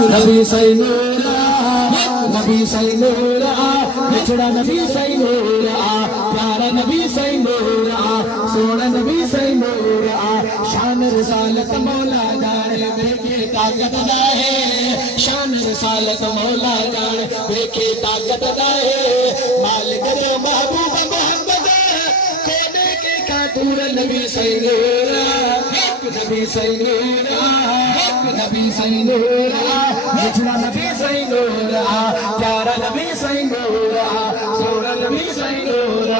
نبی سی نور نبی سی نور بچڑا نبی سی نور پیارا نبی سی نور سونا نبی سی نور شان رسالت مولا جانے دیکھے طاقت جائے شان رسالت مولا جانے دیکھے طاقت جائے مالک جو محبوب محمد کونے کے خاتون نبی سی نور نبی سی نور نبی سی نور بچڑا نبی سی نور پیارا نبی سی نور سونا نبی سی نور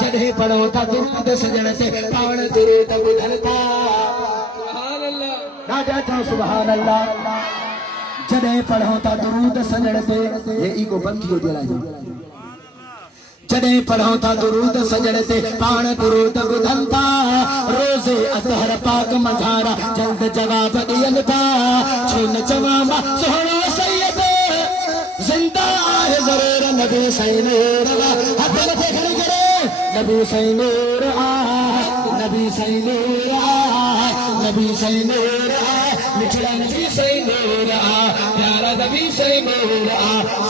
جڑے پڑھو تا درود سجن تے پاون درود بدھلتا سبحان اللہ راجا چاہو سبحان اللہ جڑے پڑھو تا درود سجن تے یہ ای کو بند کیو دیا جائے جڑے پڑھو تا درود سجن تے پاون درود بدھلتا روزے اطہر پاک مجھارا جلد جواب دیلتا چھن چواما سہنا سید زندہ آئے ضرور نبی سی نور حد لکھے کھڑی کرے نبی سی نور نبی سی نور نبی سی نور مچھڑا نبی سی نور پیارا نبی سی نور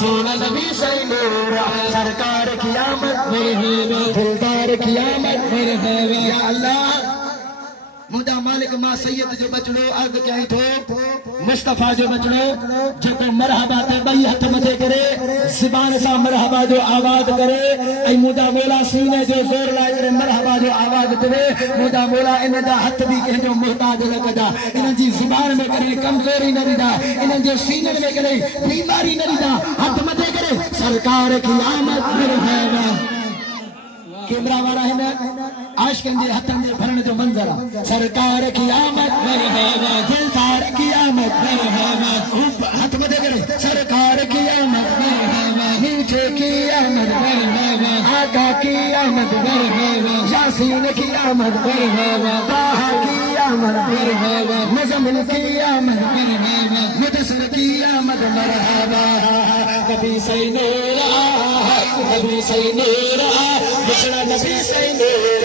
سونا نبی سی نور سرکار قیامت مرحبا دلدار قیامت مرحبا یا اللہ مدہ مالک ما سید جو بچڑو آگ کیا ہی تھو مصطفیٰ جو بچڑو جو کو مرحبا تے بئی ہتھ مدے کرے زبان سا مرحبا جو آواز کرے ای مدہ مولا سینے جو زور لائے کرے مرحبا جو آواز کرے مدہ مولا انہ دا ہتھ بھی کہیں جو محتاج لگ دا انہ جی زبان میں کرے کمزوری نہ دا انہ جو سینے میں کرے بیماری نہ دا ہتھ مدے کرے سرکار قیامت مرحبا کیمرہ والا ہے نا عاشقن دے ہتھن دے بھرن جو منظر سرکار قیامت مرحبا دلدار قیامت مرحبا ہاتھ مدے کرے سرکار قیامت مرحبا نیچے قیامت مرحبا آقا قیامت مرحبا یاسین قیامت مرحبا طه قیامت مرحبا مزمل قیامت مرحبا مدثر قیامت مرحبا نبی سی نور نبی سی نور بچڑا نبی سی نور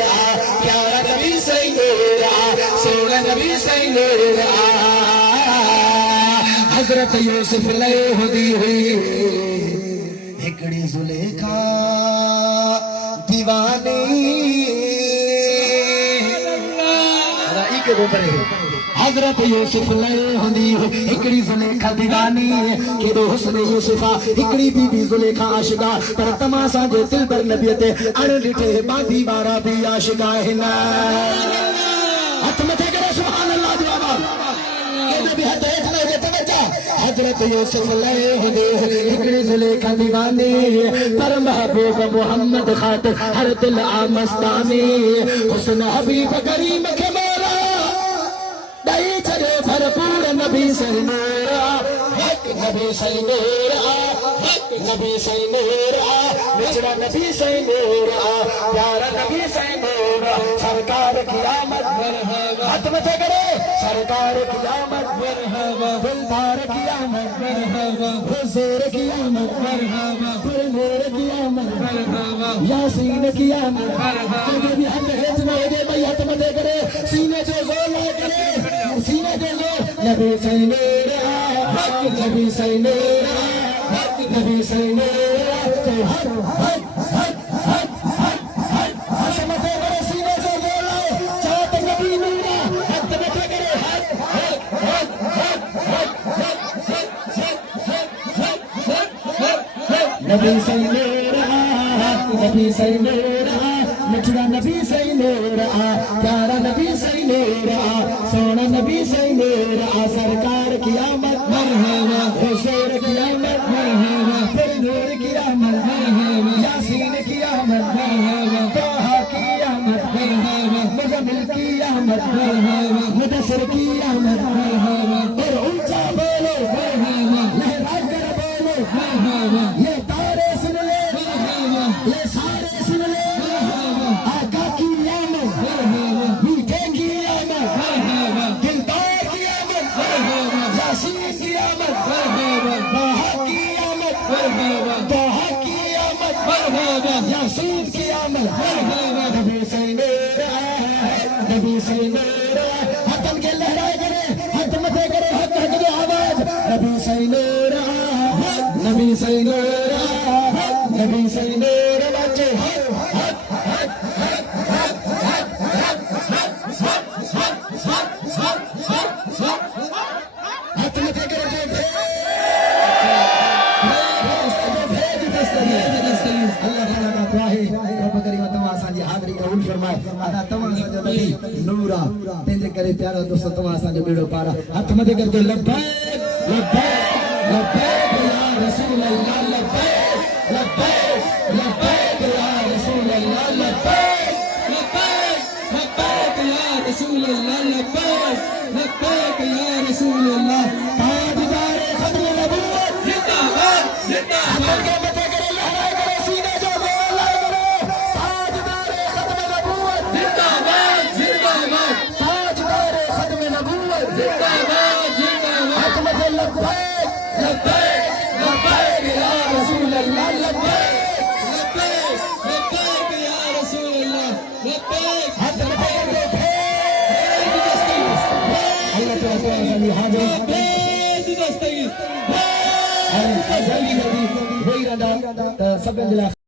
پیارا نبی سی نور سونا نبی سی نور حضرت یوسف لے ہدی ہوئی ہکڑی زلیخا دیوانی رائی کے دوپرے حضرت یوسف لے ہندی ہکڑی زلیخا دیوانی کہ دو حسن یوسفہ ہکڑی بی بی زلیخا عاشقہ پر تماسا جے دل پر نبیتے اڑ لٹھے باندھی بارا بھی عاشقہ ہنا حتمتے کرے سبحان اللہ جو آباد کہ نبی حد ایک میں توجہ حضرت یوسف لے ہندی ہکڑی زلیخا دیوانی پر محبوب محمد خاطر ہر دل آمستانی حسن حبیب کریم کے مولا دائی چلے بھرپور نبی سی نور حق نبی سی نور حق نبی سی نور بچڑا نبی سی نور پیارا نبی سی نور سرکار قیامت مرحبا ہاتھ مچے کرے سرکار قیامت مرحبا دلدار قیامت مرحبا حضور قیامت مرحبا نور قیامت مرحبا یاسین قیامت مرحبا بھی ہم ہیچ نہ ہو دے بھائی ہاتھ مچے کرے سینے جو زور لائے کرے سینے جو زور نبی سی نور حق نبی سی نور حق نبی سی نور تو حق حق حق حق حق حق حق مچے کرے سینے جو زور لائے چاہت نبی نورا حق مچے کرے حق حق حق حق حق حق نبی سی نور نبی سی نور مچھڑا نبی سی نور پیارا نبی سی نور سونا نبی سی نور سرکار قیامت مرحبا حضور قیامت مرحبا پھر نور قیامت مرحبا یاسین قیامت مرحبا طه قیامت مرحبا مزمل قیامت مرحبا مدثر قیامت مرحبا اور اونچا بولو مرحبا لہرا کر بولو مرحبا یہ تارے سن لے مرحبا یہ سارے سن لے آقا کی نعمت میٹھے کی نعمت دلدار کی نعمت یاسین کی نعمت طه کی نعمت طه کی نعمت یاسین کی نعمت نبی سی نور نبی سی نور ہاتھن کے لہرائے کرے ہاتھ متھے کرے حق نبی سے نبی سے بچے ہاتھ میں دے کر اللہ تعالیٰ کا دعا ہے رب کریم تمام سانجی حاضری قبول فرمائے ادا تمام سانجو نبی نورا تینجے کرے پیارا دوستو تمام سانجو بیڑو پارا ہاتھ میں دے کر کے لبیک لبیک لبیک یا رسول اللہ لبیک لبیک لبیک یا رسول اللہ لبیک لبیک لبیک یا رسول اللہ لبیک لبیک یا رسول اللہ تاجدار ختم نبوت زندہ باد زندہ باد جلدی جلدی وہی رہا سب